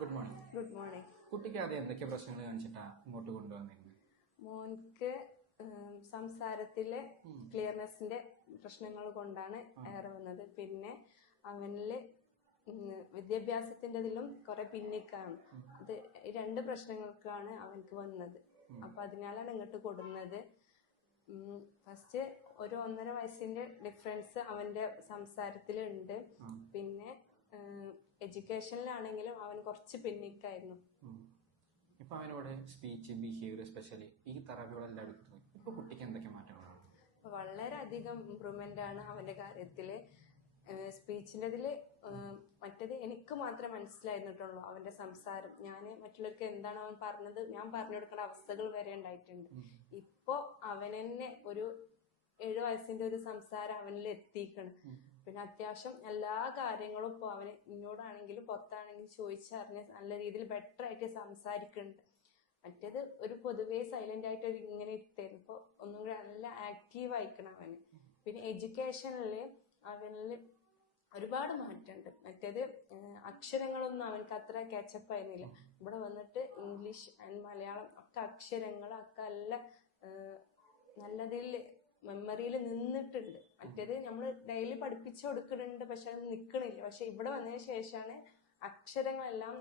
Good morning. Good morning. കുട്ടിക്ക് ആദ്യം എന്തൊക്കെ പ്രശ്നങ്ങൾ കാണിച്ചിട്ടാ ഇങ്ങോട്ട് കൊണ്ടുവന്നിരുന്നത്? മോൻക്ക് സംസാരത്തിലെ ക്ലിയർനെസിന്റെ പ്രശ്നങ്ങൾ കൊണ്ടാണ് ഏറെ വന്നത്. പിന്നെ അവനില് വിദ്യാഭ്യാസത്തിൻ്റെതിലും കുറെ പിന്നിക്കാണ്. അത് ഈ രണ്ട് പ്രശ്നങ്ങൾക്കാണ് അവൻക്ക് വന്നത്. അപ്പൊ അതിനാലാണ് ഇങ്ങോട്ട് കൊടുന്നത്. ഫസ്റ്റ് ഒരു 1.5 വയസ്സിന്റെ ഡിഫറൻസ് അവന്റെ സംസാരത്തിലുണ്ട്. പിന്നെ എഡ്യൂക്കേഷനിലാണെങ്കിലും അവൻ കുറച്ച് പിന്നിക്കായിരുന്നു. ഇപ്പൊ അവനോട് സ്പീച്ച്, ബിഹേവിയർ, സ്പെഷ്യലി ഈ തെറാപ്പികളെല്ലാം എടുക്കുന്നത് ഇപ്പൊ കുട്ടിക്ക് എന്തൊക്കെ മാറ്റങ്ങളാണ്? വളരെയധികം ഇമ്പ്രൂവ്മെന്റ് ആണ് അവന്റെ കാര്യത്തില്. സ്പീച്ചിന്റെ ഇതില് മറ്റേത് എനിക്ക് മാത്രമേ മനസ്സിലായിരുന്നിട്ടുള്ളൂ അവന്റെ സംസാരം. ഞാൻ മറ്റുള്ളവർക്ക് എന്താണ് അവൻ പറഞ്ഞത് ഞാൻ പറഞ്ഞു കൊടുക്കേണ്ട അവസ്ഥകൾ വരെ ഉണ്ടായിട്ടുണ്ട്. ഇപ്പൊ അവനെന്നെ ഒരു 7 വയസ്സിന്റെ ഒരു സംസാരം അവനിൽ എത്തിക്കണം. പിന്നെ അത്യാവശ്യം എല്ലാ കാര്യങ്ങളും ഇപ്പൊ അവന് എന്നോടാണെങ്കിലും പുറത്താണെങ്കിലും ചോദിച്ചറിഞ്ഞ് നല്ല രീതിയിൽ ബെറ്റർ ആയിട്ട് സംസാരിക്കുന്നുണ്ട്. മറ്റേത് ഒരു പൊതുവേ സൈലന്റ് ആയിട്ട് ഒരു ഇങ്ങനെ ഇരുത്തായിരുന്നു. ഇപ്പൊ ഒന്നും കൂടി നല്ല ആക്റ്റീവ് ആയിക്കണം അവന്. പിന്നെ എഡ്യൂക്കേഷനില് അവനില് ഒരുപാട് മാറ്റമുണ്ട്. മറ്റേത് അക്ഷരങ്ങളൊന്നും അവനക്ക് അത്ര കാച്ചപ്പ് ആയിരുന്നില്ല. ഇവിടെ വന്നിട്ട് ഇംഗ്ലീഷ് ആൻഡ് മലയാളം ഒക്കെ അക്ഷരങ്ങളൊക്കെ നല്ലതിൽ മെമ്മറിയിൽ നിന്നിട്ടുണ്ട്. മറ്റേത് നമ്മൾ ഡെയിലി പഠിപ്പിച്ചു കൊടുക്കുന്നുണ്ട്, പക്ഷെ അത് നിൽക്കണില്ല. പക്ഷെ ഇവിടെ വന്നതിന് ശേഷമാണ് അക്ഷരങ്ങളെല്ലാം